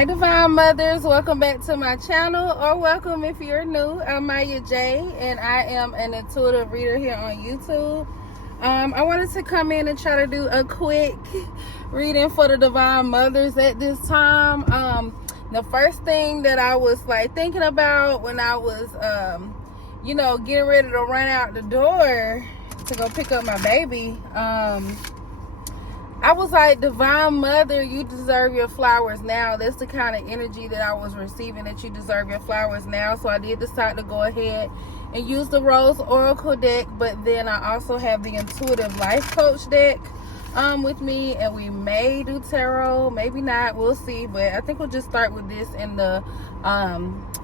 Hi Divine Mothers, welcome back to my channel, or welcome if you're new. I'm Miya Jha and I am an intuitive reader here on YouTube. I wanted to come in and try to do a quick reading for the Divine Mothers at this time. The first thing that I was thinking about when I was getting ready to run out the door to go pick up my baby, I was like, Divine Mother, you deserve your flowers now. That's the kind of energy that I was receiving, that you deserve your flowers now. So I did decide to go ahead and use the Rose Oracle deck, but then I also have the Intuitive Life Coach deck with me, and we may do tarot, maybe not, we'll see, but I think we'll just start with this in the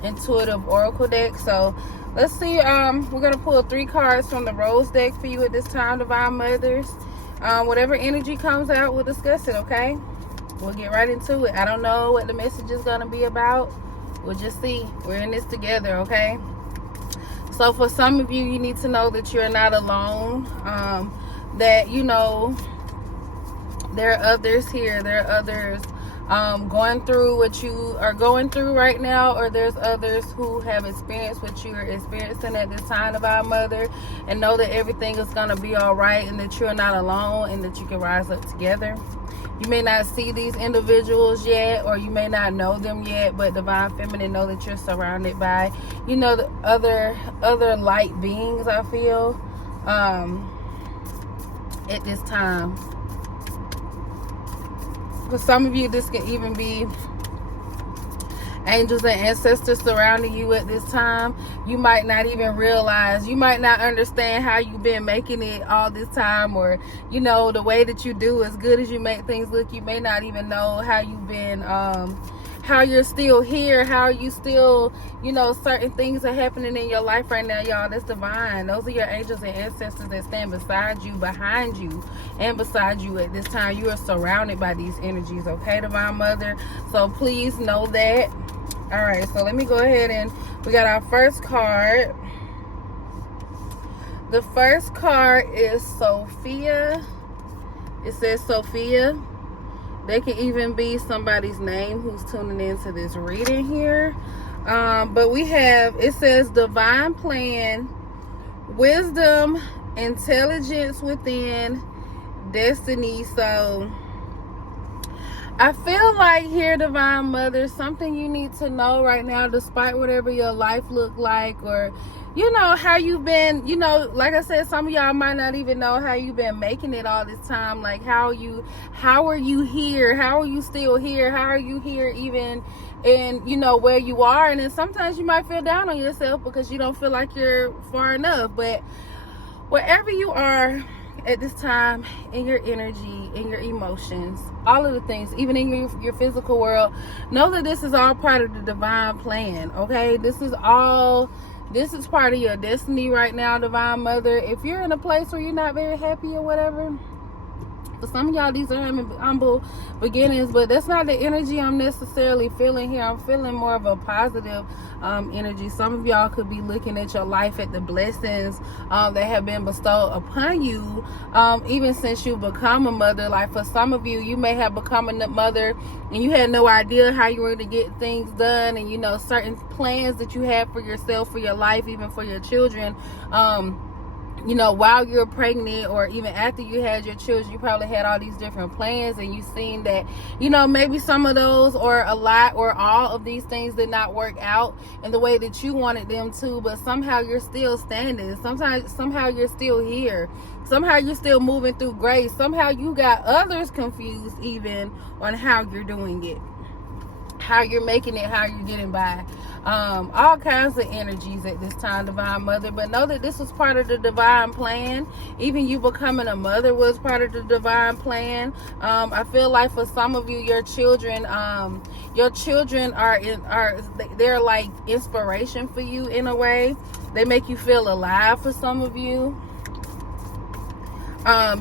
Intuitive Oracle deck. So let's see. We're gonna pull 3 cards from the Rose deck for you at this time, Divine Mothers. Whatever energy comes out, we'll discuss it, okay? We'll get right into it. I don't know what the message is going to be about. We'll just see. We're in this together, okay? So for some of you, you need to know that you're not alone. That, there are others here. There are others going through what you are going through right now, or there's others who have experienced what you are experiencing at this time, Divine Mother, and know that everything is going to be all right, and that you're not alone, and that you can rise up together. You may not see these individuals yet, or you may not know them yet, but Divine Feminine, know that you're surrounded by, the other light beings, I feel, at this time. For some of you, this can even be angels and ancestors surrounding you at this time. You might not even realize, you might not understand how you've been making it all this time, or the way that you do, as good as you make things look, you may not even know how you've been, how you're still here, how you still, certain things are happening in your life right now, y'all. That's divine. Those are your angels and ancestors that stand beside you, behind you, and beside you at this time. You are surrounded by these energies, okay, Divine Mother? So please know that. All right, so let me go ahead, and we got our first card. The first card is Sophia. It says Sophia. They can even be somebody's name who's tuning into this reading here. But we have, it says divine plan, wisdom, intelligence within, destiny. So I feel like here, Divine Mother, something you need to know right now, despite whatever your life look like, or how you've been, like I said, some of y'all might not even know how you've been making it all this time. Like how are you here? How are you still here? How are you here even in, where you are? And then sometimes you might feel down on yourself because you don't feel like you're far enough. But wherever you are at this time, in your energy, in your emotions, all of the things, even in your physical world, know that this is all part of the divine plan, okay? This is part of your destiny right now, Divine Mother. If you're in a place where you're not very happy or whatever, for some of y'all, these are humble beginnings, but that's not the energy I'm necessarily feeling here. I'm feeling more of a positive energy. Some of y'all could be looking at your life, at the blessings that have been bestowed upon you, even since you become a mother. Like for some of you, you may have become a mother and you had no idea how you were to get things done, and certain plans that you had for yourself, for your life, even for your children, while you're pregnant, or even after you had your children, you probably had all these different plans, and you've seen that, maybe some of those, or a lot, or all of these things did not work out in the way that you wanted them to, but somehow you're still standing. Somehow you're still here. Somehow you're still moving through grace. Somehow you got others confused even on how you're doing it, how you're making it, how you're getting by. All kinds of energies at this time, Divine Mother. But know that this was part of the divine plan. Even you becoming a mother was part of the divine plan. I feel like for some of you, your children are they're like inspiration for you in a way. They make you feel alive for some of you.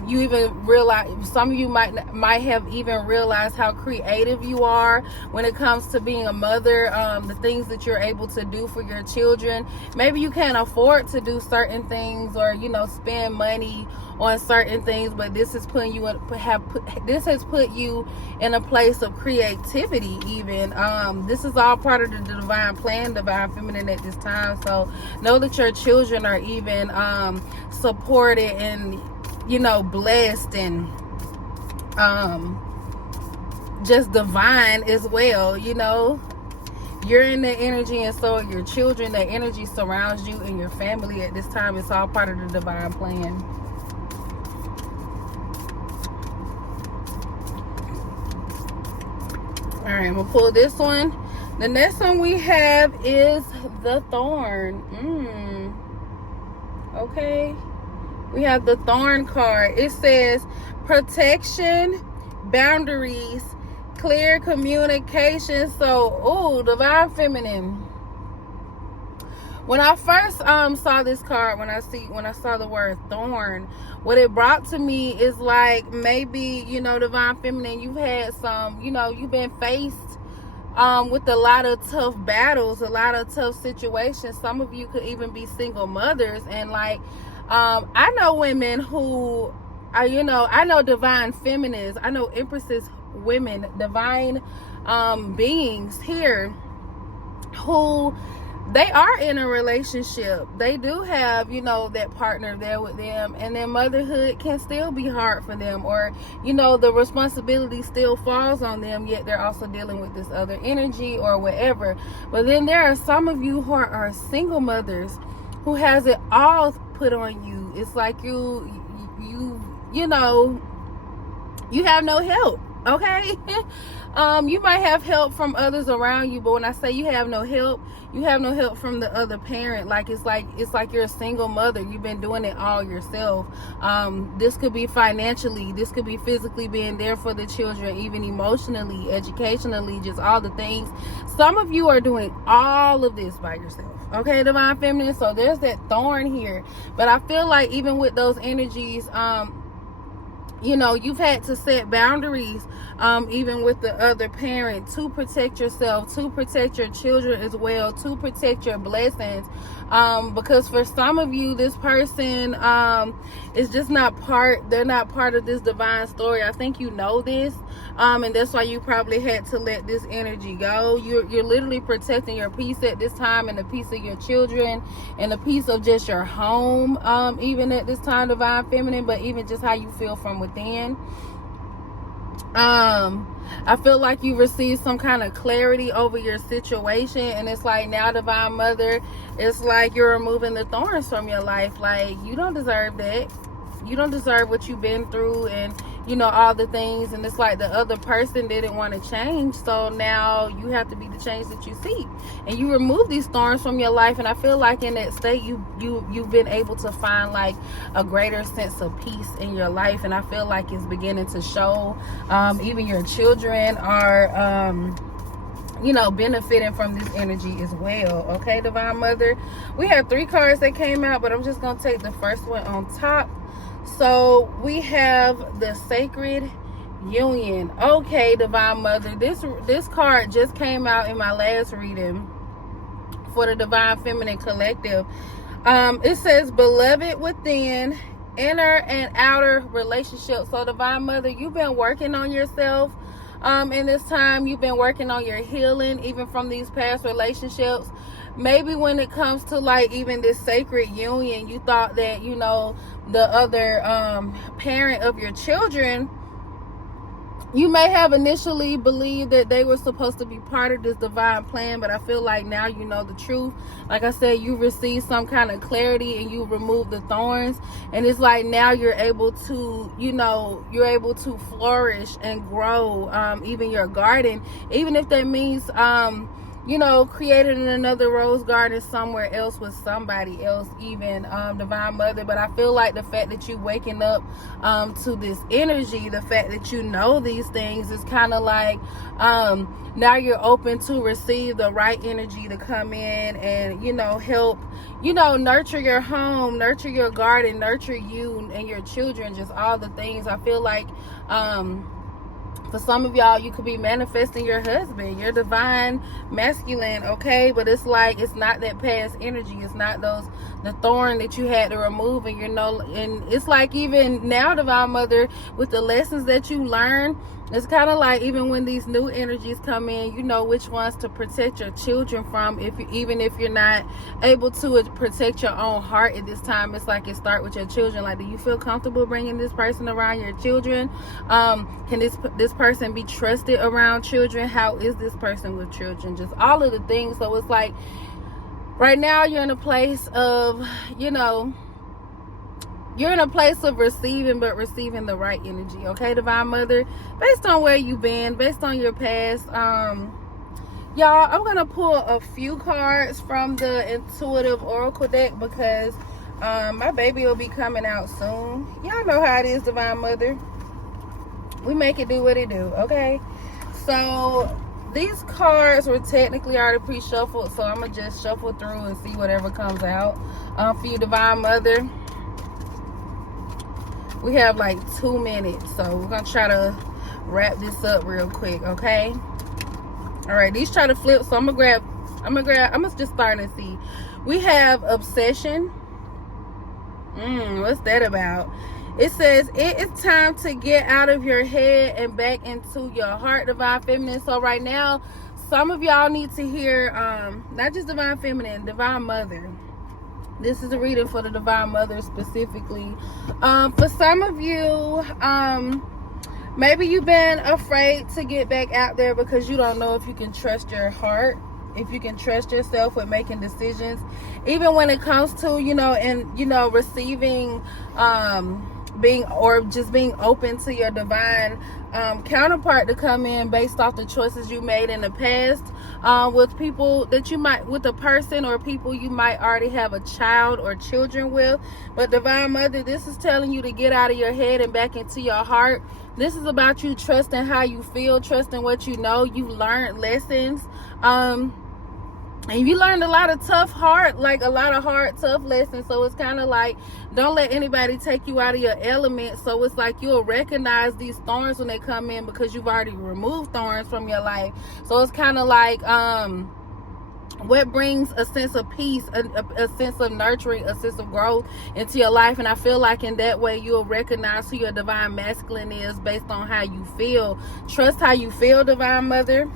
You even realize, some of you might have even realized how creative you are when it comes to being a mother. The things that you're able to do for your children. Maybe you can't afford to do certain things, or spend money on certain things, but this is putting you this has put you in a place of creativity. Even this is all part of the divine plan, divine feminine, at this time. So know that your children are even supported and blessed and just divine as well. You're in that energy, and so are your children. That energy surrounds you and your family at this time. It's all part of the divine plan. All right, I'm gonna pull this one. The next one we have is the Thorn. Okay, we have the Thorn card. It says protection, boundaries, clear communication. So, divine feminine. When I first saw this card, when I saw the word thorn, what it brought to me is like, maybe, divine feminine, you've had some, you've been faced with a lot of tough battles, a lot of tough situations. Some of you could even be single mothers, and like I know women who I know divine feminines, I know empresses, women, divine beings here who they are in a relationship. They do have, that partner there with them, and their motherhood can still be hard for them, or, the responsibility still falls on them, yet they're also dealing with this other energy or whatever. But then there are some of you who are single mothers who has it all put on you. It's like you have no help. Okay. You might have help from others around you, but when I say you have no help from the other parent. Like it's like you're a single mother. You've been doing it all yourself. This could be financially, this could be physically, being there for the children, even emotionally, educationally, just all the things. Some of you are doing all of this by yourself. Okay, divine feminine. So there's that thorn here, but I feel like even with those energies, you've had to set boundaries, even with the other parent, to protect yourself, to protect your children as well, to protect your blessings. Because for some of you, this person is just they're not part of this divine story. I think you know this. And that's why you probably had to let this energy go. You're literally protecting your peace at this time, and the peace of your children, and the peace of just your home, even at this time, divine feminine, but even just how you feel from within. I feel like you received some kind of clarity over your situation, and it's like now, divine mother, it's like you're removing the thorns from your life. Like, you don't deserve that. You don't deserve what you've been through, and all the things. And it's like the other person didn't want to change, so now you have to be the change that you seek, and you remove these thorns from your life. And I feel like in that state, you've been able to find like a greater sense of peace in your life, and I feel like it's beginning to show. Even your children are benefiting from this energy as well. Okay, divine mother, we have 3 cards that came out, but I'm just gonna take the first one on top. So we have the Sacred Union. Okay, divine mother, this card just came out in my last reading for the divine feminine collective. It says beloved within, inner and outer relationship. So divine mother, you've been working on yourself in this time. You've been working on your healing, even from these past relationships. Maybe when it comes to like even this sacred union, you thought that the other parent of your children, you may have initially believed that they were supposed to be part of this divine plan, but I feel like now you know the truth. Like I said, you received some kind of clarity, and you removed the thorns, and it's like now you're able to flourish and grow, even your garden, even if that means you know, created in another rose garden somewhere else with somebody else, even Divine Mother. But I feel like the fact that you waking up to this energy, the fact that you know these things, is kind of like now you're open to receive the right energy to come in and, you know, help, you know, nurture your home, nurture your garden, nurture you and your children, just all the things. I feel like for some of y'all, you could be manifesting your husband, your divine masculine, okay? But it's like, it's not that past energy. It's not the thorn that you had to remove. And, you know, and it's like even now, Divine Mother, with the lessons that you learn, it's kind of like even when these new energies come in, you know which ones to protect your children from. Even if you're not able to protect your own heart at this time, it's like it start with your children. Like, do you feel comfortable bringing this person around your children? Can this person be trusted around children? How is this person with children? Just all of the things. So it's like right now you're in a place of, you know, you're in a place of receiving, but receiving the right energy, okay, Divine Mother? Based on where you've been, based on your past. Y'all, I'm going to pull a few cards from the Intuitive Oracle deck because my baby will be coming out soon. Y'all know how it is, Divine Mother. We make it do what it do, okay? So these cards were technically already pre-shuffled, so I'm going to just shuffle through and see whatever comes out for you, Divine Mother. We have like 2 minutes, so we're gonna try to wrap this up real quick, okay? All right, these try to flip, so I'm gonna just start and see. We have obsession. What's that about? It says it is time to get out of your head and back into your heart, Divine Feminine. So right now, some of y'all need to hear not just Divine Feminine, Divine Mother. This is a reading for the Divine Mother specifically. For some of you, maybe you've been afraid to get back out there because you don't know if you can trust your heart, if you can trust yourself with making decisions, even when it comes to, you know, and, you know, receiving, being open to your divine counterpart to come in based off the choices you made in the past, with people that you might, with a person or people you might already have a child or children with. But Divine Mother, this is telling you to get out of your head and back into your heart. This is about you trusting how you feel, trusting what you know. You learned lessons, and you learned a lot of tough hard tough lessons. So it's kind of like, don't let anybody take you out of your element. So it's like you'll recognize these thorns when they come in because you've already removed thorns from your life. So it's kind of like what brings a sense of peace, a sense of nurturing, a sense of growth into your life. And I feel like in that way you'll recognize who your divine masculine is based on how you feel. Trust how you feel, Divine Mother.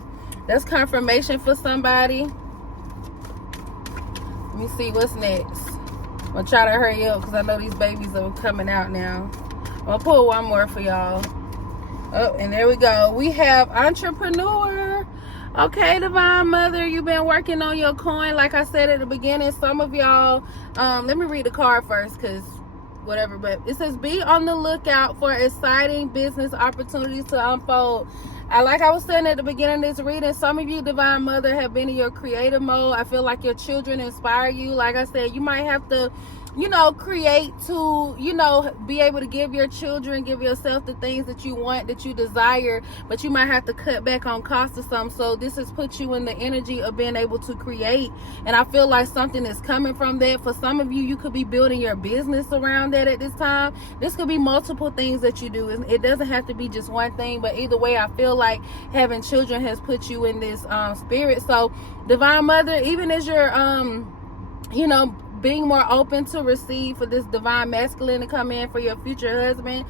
That's confirmation for somebody. Let me see what's next. I'm gonna try to hurry up because I know these babies are coming out now. I'm gonna pull one more for y'all. Oh, and there we go. We have entrepreneur. Okay, Divine Mother, you've been working on your coin. Like I said at the beginning, some of y'all, let me read the card first because whatever, but it says be on the lookout for exciting business opportunities to unfold. Like I was saying at the beginning of this reading, some of you, Divine Mother, have been in your creative mode. I feel like your children inspire you. Like I said, you might have to, you know, create to, you know, be able to give your children, give yourself the things that you want, that you desire, but you might have to cut back on cost or something. So this has put you in the energy of being able to create, and I feel like something is coming from that. For some of you, you could be building your business around that at this time. This could be multiple things that you do. It doesn't have to be just one thing, but either way, I feel like having children has put you in this spirit. So Divine Mother, even as you're you know, being more open to receive for this divine masculine to come in for your future husband,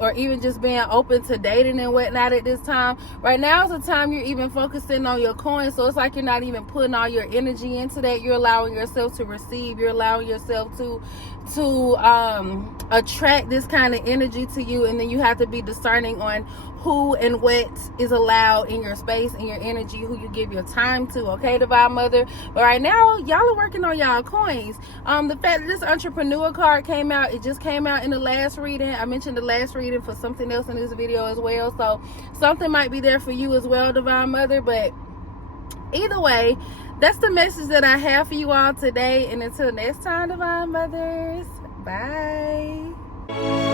or even just being open to dating and whatnot at this time. Right now is the time you're even focusing on your coin, so it's like you're not even putting all your energy into that. You're allowing yourself to receive. You're allowing yourself to attract this kind of energy to you, and then you have to be discerning on who and what is allowed in your space and your energy, who you give your time to, okay, Divine Mother? But right now, y'all are working on y'all coins. The fact that this entrepreneur card came out, it just came out in the last reading. I mentioned the last reading for something else in this video as well, so something might be there for you as well, Divine Mother. But Either way, that's the message that I have for you all today. And until next time, Divine Mothers, bye.